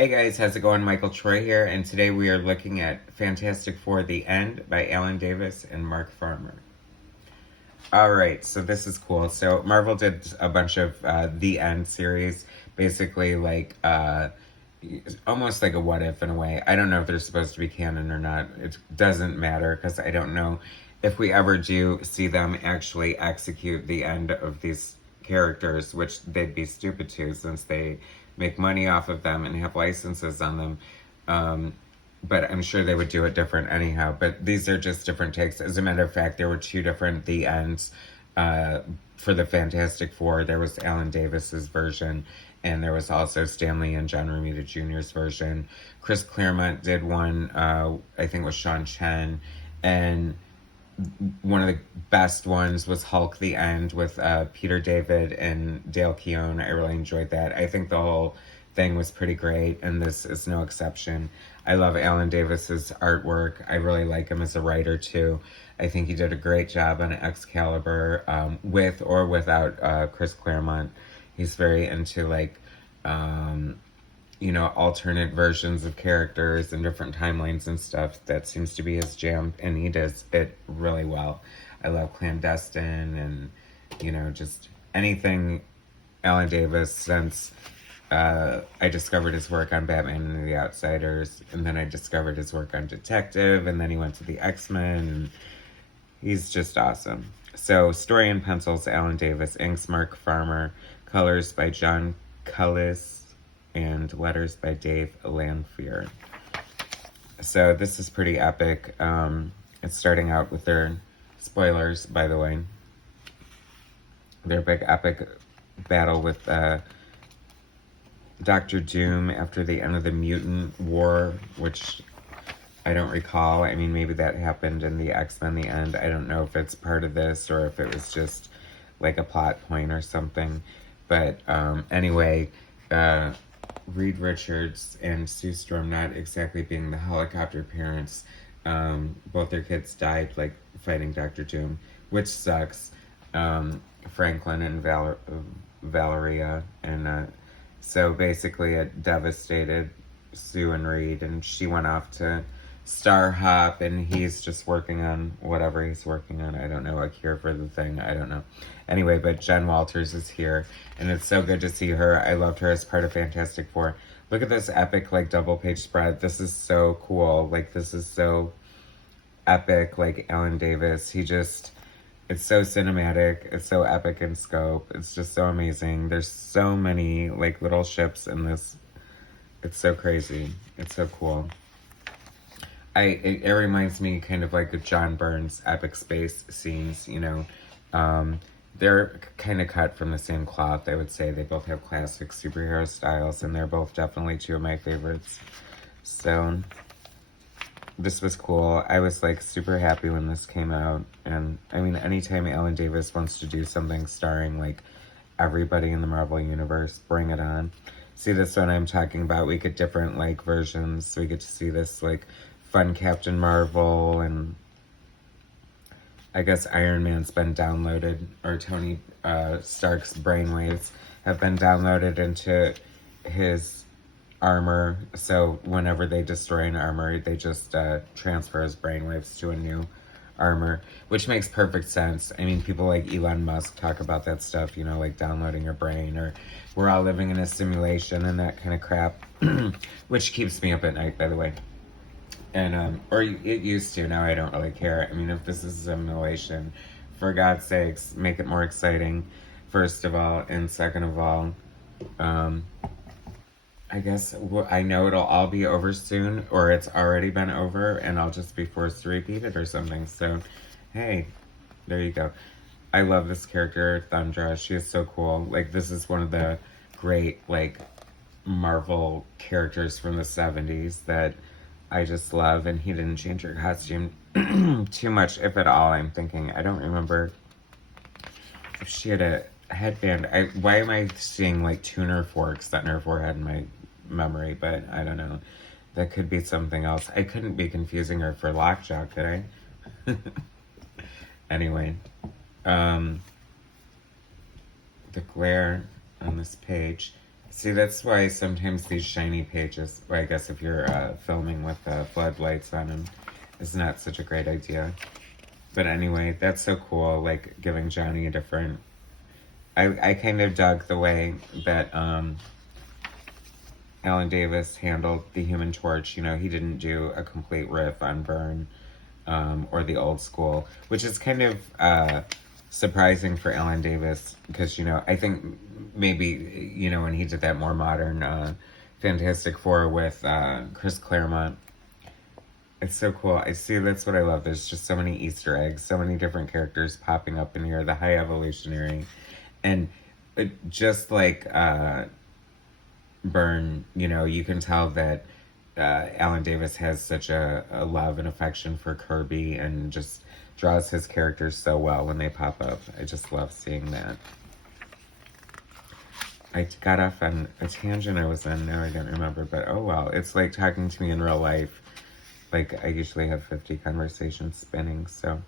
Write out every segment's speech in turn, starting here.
Hey guys, how's it going? Michael Troy here, and today we are looking at Fantastic Four: The End by Alan Davis and Mark Farmer. Alright, so this is cool. So Marvel did a bunch of The End series, basically almost like a what if in a way. I don't know if they're supposed to be canon or not. It doesn't matter because I don't know if we ever do see them actually execute the end of these characters, which they'd be stupid to since they make money off of them and have licenses on them. But I'm sure they would do it different anyhow. But these are just different takes. As a matter of fact, there were two different The Ends for the Fantastic Four. There was Alan Davis's version, and there was also Stanley and John Romita Jr.'s version. Chris Claremont did one, I think it was Sean Chen, and one of the best ones was Hulk: The End with Peter David and Dale Keown. I really enjoyed that. I think the whole thing was pretty great, and this is no exception. I love Alan Davis's artwork. I really like him as a writer too. I think he did a great job on Excalibur, with or without Chris Claremont. He's very into alternate versions of characters and different timelines and stuff. That seems to be his jam, and he does it really well. I love Clandestine and, just anything Alan Davis since I discovered his work on Batman and the Outsiders, and then I discovered his work on Detective, and then he went to the X-Men, and he's just awesome. So, story and pencils, Alan Davis, inks, Mark Farmer, colors by John Cullis, and letters by Dave Lanphier. So this is pretty epic. It's starting out with their spoilers, by the way. Their big epic battle with Dr. Doom after the end of the Mutant War, which I don't recall. I mean, maybe that happened in the X-Men The End. I don't know if it's part of this or if it was just like a plot point or something. But anyway, Reed Richards and Sue Storm not exactly being the helicopter parents. Both their kids died, fighting Dr. Doom, which sucks. Franklin and Valeria. And so basically it devastated Sue and Reed, and she went off to Star Hop, and he's just working on whatever he's working on. I don't know, a cure for the thing. I don't know. Anyway, but Jen Walters is here, and it's so good to see her. I loved her as part of Fantastic Four. Look at this epic, double-page spread. This is so cool. This is so epic, Alan Davis. It's so cinematic. It's so epic in scope. It's just so amazing. There's so many, little ships in this. It's so crazy. It's so cool. It reminds me kind of of John Byrne's epic space scenes, They're kind of cut from the same cloth, I would say. They both have classic superhero styles, and they're both definitely two of my favorites. So, this was cool. I was, super happy when this came out. And, I mean, anytime Alan Davis wants to do something starring, everybody in the Marvel Universe, bring it on. See, this one I'm talking about, we get different, versions. We get to see this, fun Captain Marvel, and I guess Iron Man's been downloaded, or Tony Stark's brainwaves have been downloaded into his armor, so whenever they destroy an armor, they just transfer his brainwaves to a new armor, which makes perfect sense. I mean, people like Elon Musk talk about that stuff, downloading your brain, or we're all living in a simulation and that kind of crap, which keeps me up at night, by the way. And, or it used to, now I don't really care. I mean, if this is a simulation, for God's sakes, make it more exciting, first of all, and second of all, I guess, I know it'll all be over soon, or it's already been over, and I'll just be forced to repeat it or something, so, hey, there you go. I love this character, Thundra. She is so cool. This is one of the great, Marvel characters from the 70s that I just love, and he didn't change her costume too much, if at all, I'm thinking. I don't remember if she had a headband. Why am I seeing, tuner forks on her forehead in my memory? But I don't know. That could be something else. I couldn't be confusing her for Lockjaw, could I? Anyway. The glare on this page See, that's why sometimes these shiny pages, well, I guess if you're filming with floodlights on them, is not such a great idea. But anyway, that's so cool, like giving Johnny a different... I kind of dug the way that Alan Davis handled the Human Torch. You know, he didn't do a complete riff on Byrne or the old school, which is kind of surprising for Alan Davis because, you know, I think maybe, you know, when he did that more modern Fantastic Four with Chris Claremont, it's so cool. I see, that's what I love. There's just so many Easter eggs, so many different characters popping up in here. The High Evolutionary. And just like Byrne, you know, you can tell that Alan Davis has such a love and affection for Kirby and just draws his characters so well when they pop up. I just love seeing that. I got off on a tangent I was on. Now I don't remember, but oh well. It's like talking to me in real life. Like, I usually have 50 conversations spinning, so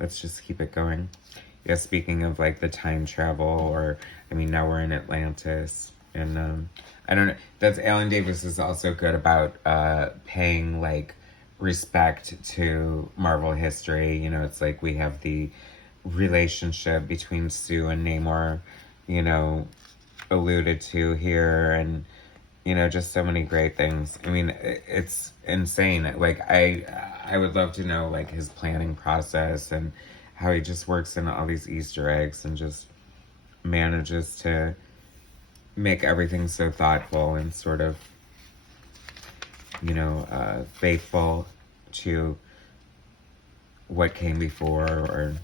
let's just keep it going. Yeah, speaking of, like, the time travel, or, I mean, now we're in Atlantis, and, I don't know, that's, Alan Davis is also good about, paying, like, respect to Marvel history. You know, it's like we have the relationship between Sue and Namor, you know, alluded to here, and, you know, just so many great things. I mean, it's insane. Like, I would love to know, like, his planning process and how he just works in all these Easter eggs and just manages to make everything so thoughtful and sort of, you know, faithful to what came before. Or,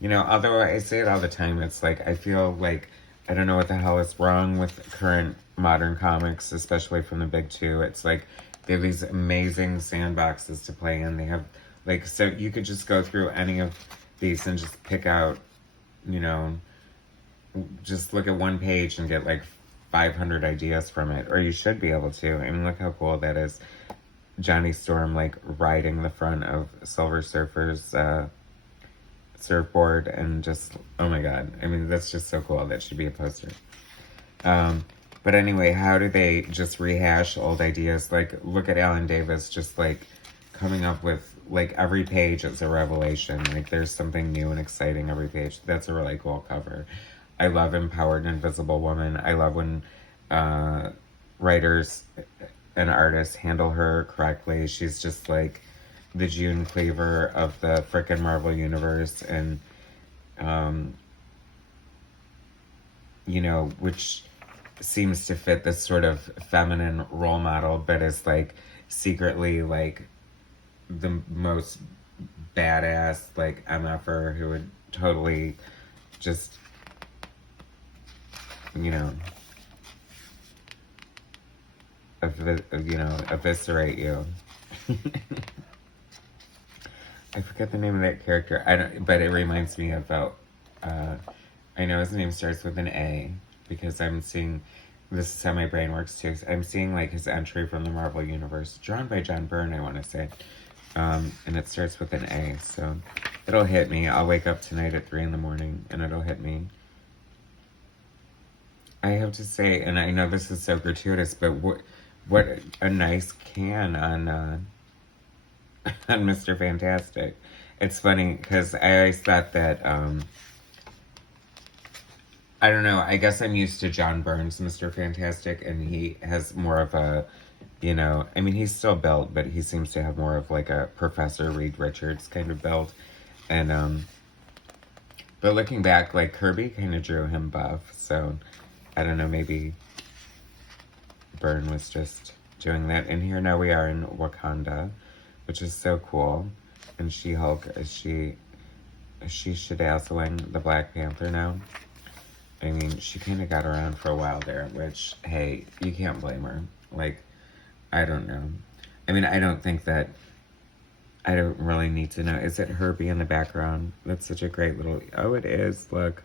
you know, although I say it all the time, it's like, I feel like I don't know what the hell is wrong with current modern comics, especially from the big two. It's like they have these amazing sandboxes to play in. They have, like, so you could just go through any of these and just pick out, you know, just look at one page and get like 500 ideas from it. Or you should be able to. I mean, look how cool that is. Johnny Storm, like, riding the front of Silver Surfer's surfboard, and just, oh my god, I mean, that's just so cool. That should be a poster. But anyway, how do they just rehash old ideas? Like, look at Alan Davis just, like, coming up with, like, every page is a revelation. Like, there's something new and exciting every page. That's a really cool cover. I love Empowered Invisible Woman. I love when writers and artists handle her correctly. She's just, like, the June Cleaver of the frickin' Marvel Universe, and, you know, which seems to fit this sort of feminine role model, but is, like, secretly, like, the most badass, like, MFer who would totally just, you know, eviscerate you. I forget the name of that character. I don't, but it reminds me of, I know his name starts with an A, because I'm seeing, this is how my brain works too. I'm seeing, like, his entry from the Marvel Universe, drawn by John Byrne, I want to say. And it starts with an A, so it'll hit me. I'll wake up tonight at 3 in the morning, and it'll hit me. I have to say, and I know this is so gratuitous, but what a nice can on Mr. Fantastic. It's funny, because I always thought that, I don't know, I guess I'm used to John Byrne's Mr. Fantastic, and he has more of a, you know, I mean, he's still built, but he seems to have more of, like, a Professor Reed Richards kind of build. And, but looking back, like, Kirby kind of drew him buff, so I don't know, maybe Byrne was just doing that. And here now we are in Wakanda, which is so cool. And She-Hulk, is she dazzling the Black Panther now? I mean, she kind of got around for a while there, which, hey, you can't blame her. Like, I don't know. I mean, I don't think that, I don't really need to know. Is it Herbie in the background? That's such a great little, oh, it is, look.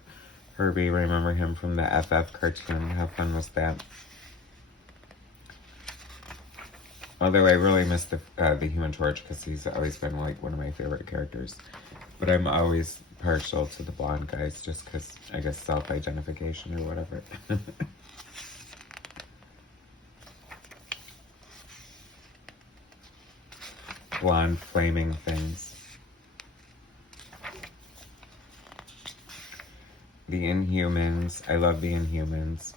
Herbie, remember him from the FF cartoon. How fun was that? Although I really miss the Human Torch, because he's always been, like, one of my favorite characters. But I'm always partial to the blonde guys, just because, I guess, self-identification or whatever. blonde flaming things. The Inhumans. I love the Inhumans.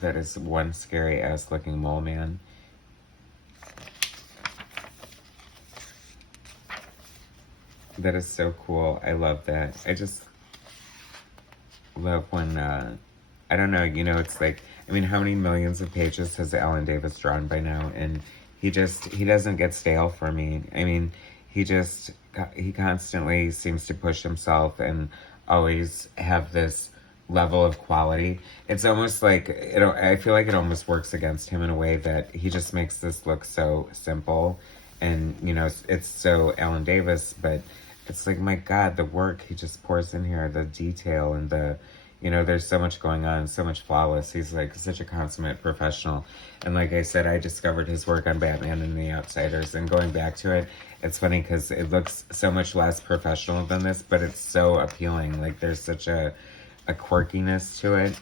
That is one scary ass looking mole man. That is so cool. I love that. I just love when, I don't know, you know, it's like, I mean, how many millions of pages has Alan Davis drawn by now? And he doesn't get stale for me. I mean, he constantly seems to push himself and always have this level of quality. It's almost like, I feel like it almost works against him in a way that he just makes this look so simple. And, you know, it's so Alan Davis, but it's like, my God, the work he just pours in here, the detail and the, you know, there's so much going on, so much flawless. He's like such a consummate professional. And like I said, I discovered his work on Batman and the Outsiders, and going back to it, it's funny because it looks so much less professional than this, but it's so appealing. Like there's such a quirkiness to it.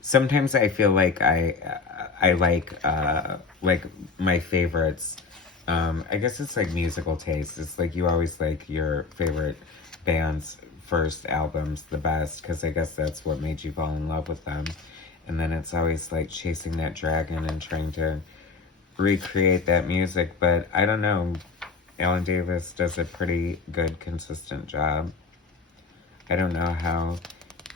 Sometimes I feel like I like my favorites. I guess it's like musical taste. It's like you always like your favorite band's first albums the best, because I guess that's what made you fall in love with them. And then it's always like chasing that dragon and trying to recreate that music. But I don't know. Alan Davis does a pretty good, consistent job. I don't know how.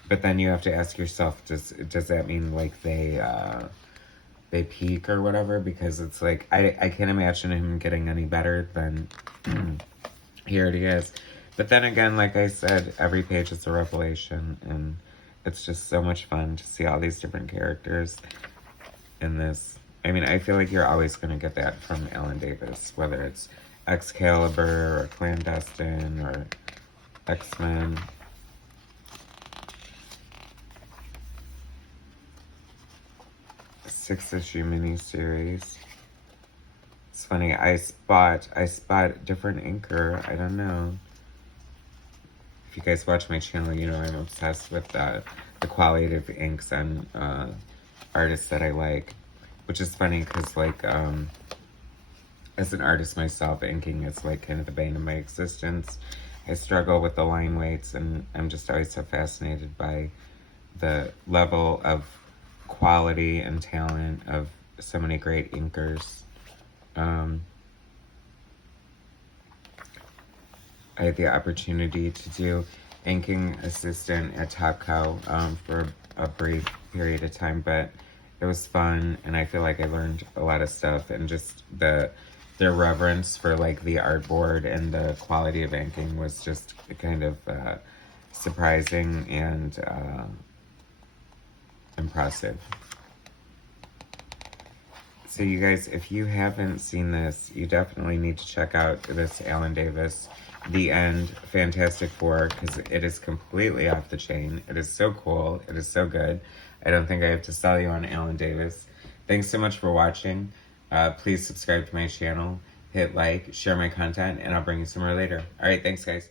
But then you have to ask yourself, does that mean like they peak or whatever? Because it's like, I can't imagine him getting any better than he already is. But then again, like I said, every page is a revelation, and it's just so much fun to see all these different characters in this. I mean, I feel like you're always going to get that from Alan Davis, whether it's Excalibur or Clandestine or X-Men. Six-issue miniseries. It's funny, I spot different inker. I don't know. If you guys watch my channel, you know I'm obsessed with the quality of inks on artists that I like. Which is funny because, like, as an artist myself, inking is like kind of the bane of my existence. I struggle with the line weights, and I'm just always so fascinated by the level of quality and talent of so many great inkers. I had the opportunity to do inking assistant at Topco for a brief period of time, but it was fun, and I feel like I learned a lot of stuff, and just their reverence for like the artboard and the quality of inking was just kind of surprising and impressive. So you guys, if you haven't seen this, you definitely need to check out this Alan Davis The End Fantastic Four, because it is completely off the chain. It is so cool. It is so good. I don't think I have to sell you on Alan Davis. Thanks so much for watching. Please subscribe to my channel, hit like, share my content, and I'll bring you some more later. All right, thanks guys.